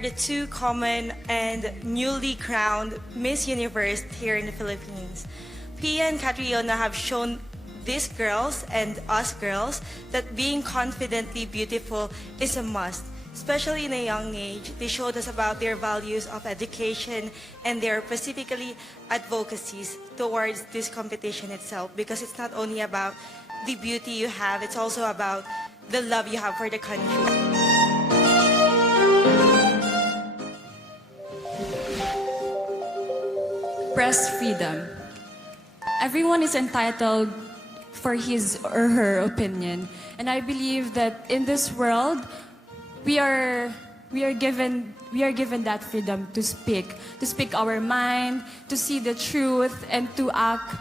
are the two common and newly crowned Miss Universe here in the Philippines. Pia and Catriona have shown these girls and us girls that being confidently beautiful is a must. Especially in a young age, they showed us about their values of education and their specifically advocacies towards this competition itself, because it's not only about the beauty you have, it's also about the love you have for the country. Press freedom. Everyone is entitled for his or her opinion, and I believe that in this world, we are given that freedom to speak our mind, to see the truth, and to act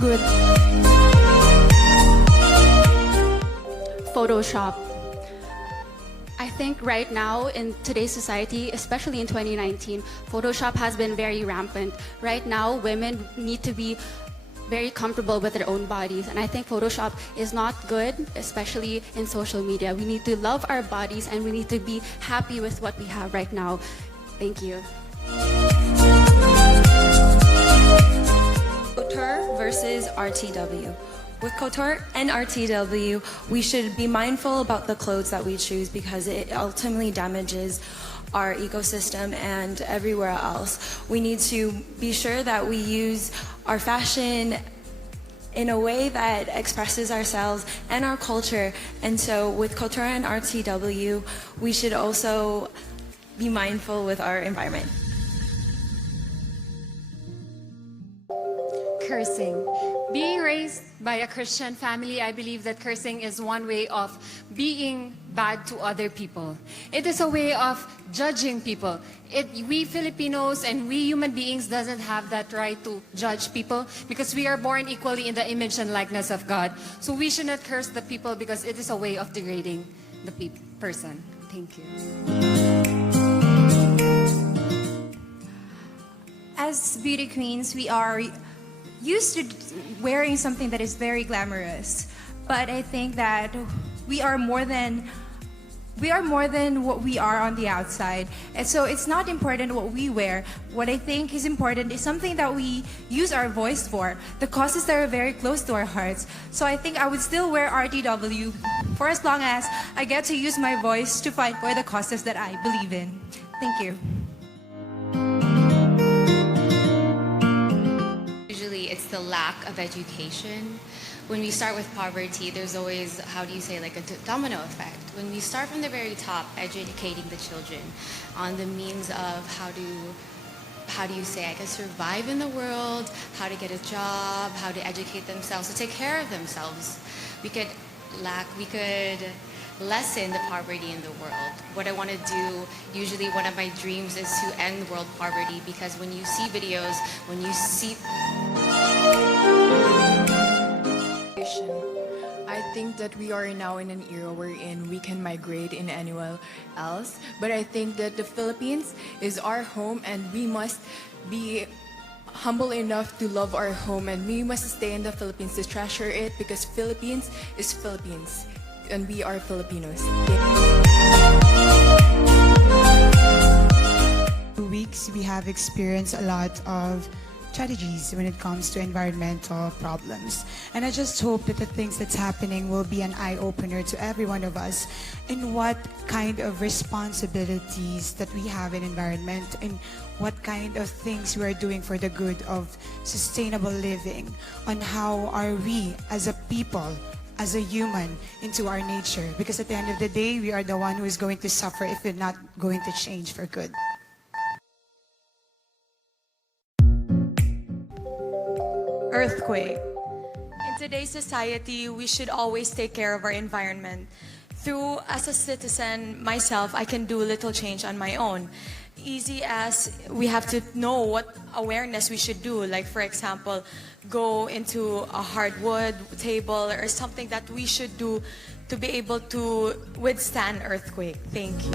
good. Photoshop. I think right now in today's society, especially in 2019, Photoshop has been very rampant. Right now, women need to be very comfortable with their own bodies, and I think Photoshop is not good, especially in social media. We need to love our bodies and we need to be happy with what we have right now. Thank you. Couture versus RTW. With couture and RTW, we should be mindful about the clothes that we choose because it ultimately damages our ecosystem and everywhere else. We need to be sure that we use our fashion in a way that expresses ourselves and our culture. And so with couture and RTW, we should also be mindful with our environment. Cursing. Being raised by a Christian family, I believe that cursing is one way of being bad to other people. It is a way of judging people. We Filipinos and we human beings doesn't have that right to judge people because we are born equally in the image and likeness of God. So we should not curse the people because it is a way of degrading the person. Thank you. As beauty queens, we are used to wearing something that is very glamorous, but I think that we are more than what we are on the outside. And so it's not important what we wear. What I think is important is something that we use our voice for, the causes that are very close to our hearts. So I think I would still wear RTW for as long as I get to use my voice to fight for the causes that I believe in. Thank you. It's the lack of education. When we start with poverty, there's always, how do you say, like a domino effect. When we start from the very top, educating the children on the means of how do you say, I guess, survive in the world, how to get a job, how to educate themselves, to take care of themselves, we could lessen the poverty in the world. What I want to do, usually one of my dreams is to end world poverty, because when you see videos, when you see... I think that we are now in an era wherein we can migrate in anywhere else, but I think that the Philippines is our home and we must be humble enough to love our home, and we must stay in the Philippines to treasure it, because Philippines is Philippines and we are Filipinos. 2 weeks, we have experienced a lot of strategies when it comes to environmental problems. And I just hope that the things that's happening will be an eye-opener to every one of us in what kind of responsibilities that we have in environment and what kind of things we are doing for the good of sustainable living, on how are we as a people, as a human, into our nature. Because at the end of the day, we are the one who is going to suffer if we're not going to change for good. Earthquake. In today's society, we should always take care of our environment. As a citizen, myself, I can do little change on my own. Easy as we have to know what awareness we should do. Like, for example, go into a hardwood table or something that we should do to be able to withstand earthquake. Thank you.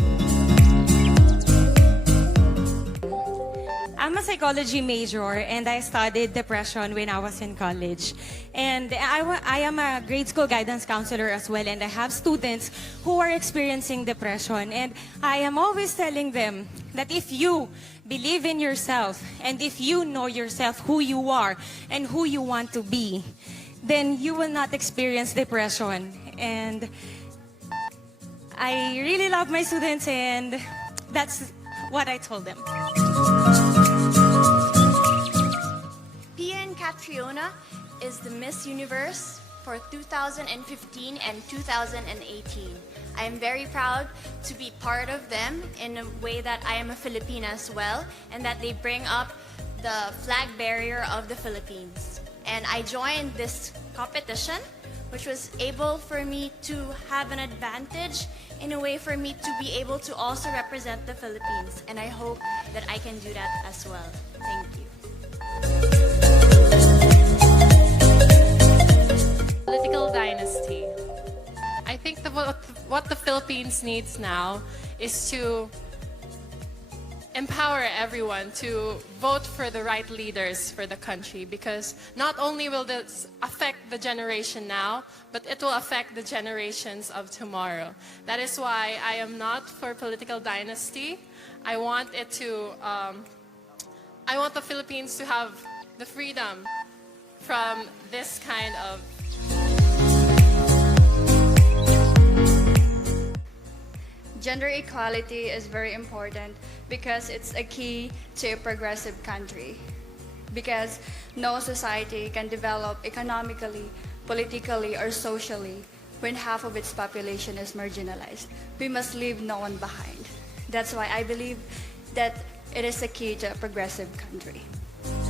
I'm a psychology major and I studied depression when I was in college. And I am a grade school guidance counselor as well, and I have students who are experiencing depression. And I am always telling them that if you believe in yourself and if you know yourself, who you are and who you want to be, then you will not experience depression. And I really love my students, and that's what I told them. Pia and Catriona is the Miss Universe for 2015 and 2018. I am very proud to be part of them in a way that I am a Filipina as well, and that they bring up the flag barrier of the Philippines. And I joined this competition, which was able for me to have an advantage in a way for me to be able to also represent the Philippines. And I hope that I can do that as well. Thank you. Political dynasty. I think what the Philippines needs now is to empower everyone to vote for the right leaders for the country, because not only will this affect the generation now, but it will affect the generations of tomorrow. That is why I am not for political dynasty. I want it to, I want the Philippines to have the freedom from this kind of Gender equality is very important because it's a key to a progressive country. Because no society can develop economically, politically, or socially when half of its population is marginalized. We must leave no one behind. That's why I believe that it is a key to a progressive country.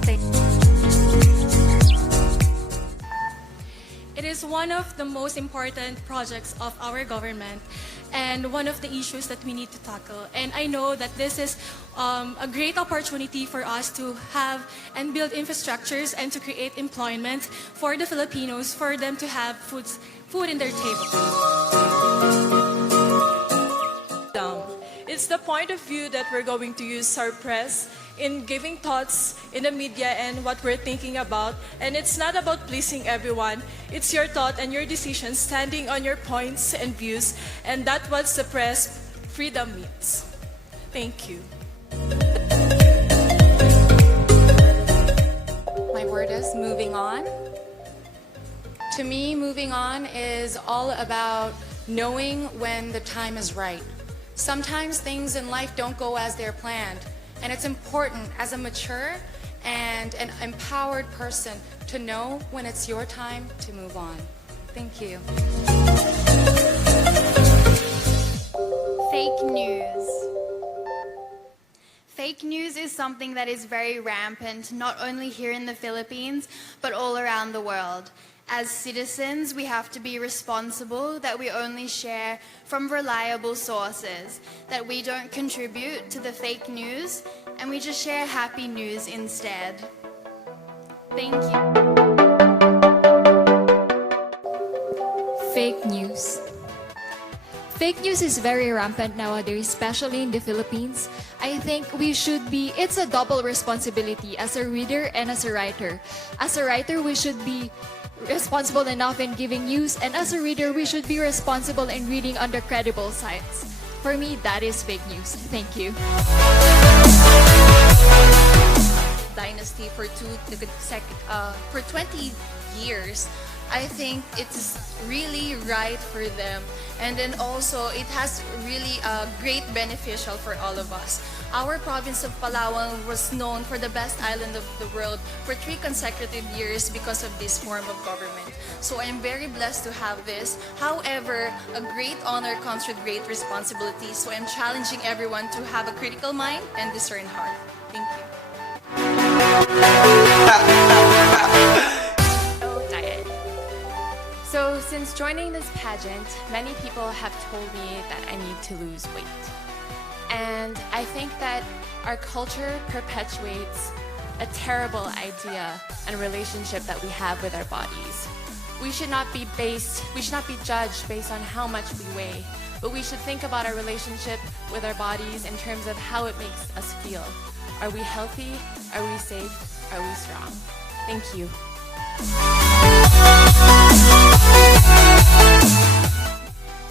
Thank you. It is one of the most important projects of our government and one of the issues that we need to tackle. And I know that this is a great opportunity for us to have and build infrastructures and to create employment for the Filipinos, for them to have food in their table. It's the point of view that we're going to use our press in giving thoughts in the media and what we're thinking about. And it's not about pleasing everyone. It's your thought and your decision standing on your points and views. And that's what the press freedom means. Thank you. My word is moving on. To me, moving on is all about knowing when the time is right. Sometimes things in life don't go as they're planned, and it's important as a mature and an empowered person to know when it's your time to move on. Thank you. Fake news. Fake news is something that is very rampant, not only here in the Philippines, but all around the world. As citizens, we have to be responsible that we only share from reliable sources, that we don't contribute to the fake news, and we just share happy news instead. Thank you. Fake news. Fake news is very rampant nowadays, especially in the Philippines. I think it's a double responsibility as a reader and as a writer. As a writer, we should be responsible enough in giving news, and as a reader, we should be responsible in reading on the credible sites. For me, that is fake news. Thank you. Dynasty for 20 years. I think it's really right for them, and then also it has really great beneficial for all of us. Our province of Palawan was known for the best island of the world for 3 consecutive years because of this form of government. So I'm very blessed to have this. However, a great honor comes with great responsibility. So I'm challenging everyone to have a critical mind and discern heart. Thank you. So since joining this pageant, many people have told me that I need to lose weight. And I think that our culture perpetuates a terrible idea and relationship that we have with our bodies. We should not be judged based on how much we weigh, but we should think about our relationship with our bodies in terms of how it makes us feel. Are we healthy? Are we safe? Are we strong? Thank you.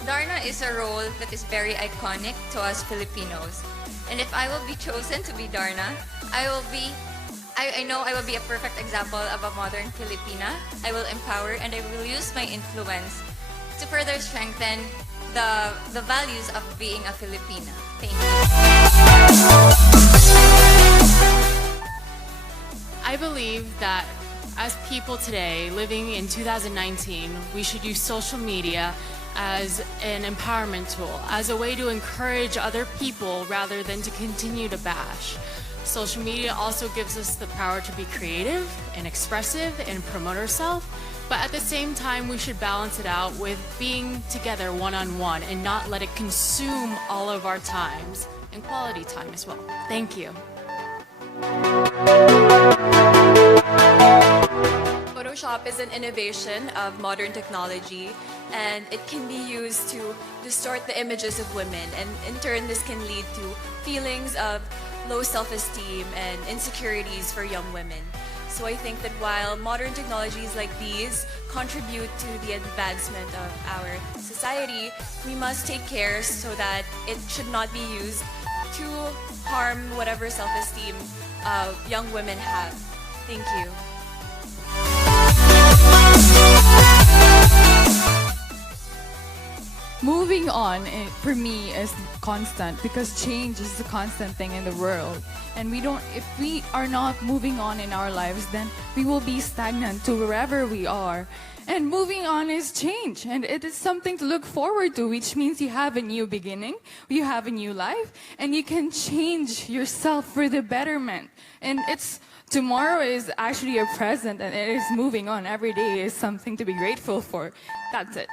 Darna is a role that is very iconic to us Filipinos. And if I will be chosen to be Darna, I know I will be a perfect example of a modern Filipina. I will empower and I will use my influence to further strengthen the values of being a Filipina. Thank you. I believe that as people today living in 2019, we should use social media as an empowerment tool, as a way to encourage other people rather than to continue to bash. Social media also gives us the power to be creative and expressive and promote ourselves, but at the same time we should balance it out with being together one-on-one and not let it consume all of our times and quality time as well. Thank you. Photoshop is an innovation of modern technology, and it can be used to distort the images of women, and in turn this can lead to feelings of low self-esteem and insecurities for young women. So I think that while modern technologies like these contribute to the advancement of our society, we must take care so that it should not be used to harm whatever self-esteem young women have. Thank you. Moving on, for me, is constant because change is a constant thing in the world. And if we are not moving on in our lives, then we will be stagnant to wherever we are. And moving on is change, and it is something to look forward to, which means you have a new beginning, you have a new life, and you can change yourself for the betterment. And tomorrow is actually a present, and it is moving on. Every day is something to be grateful for. That's it.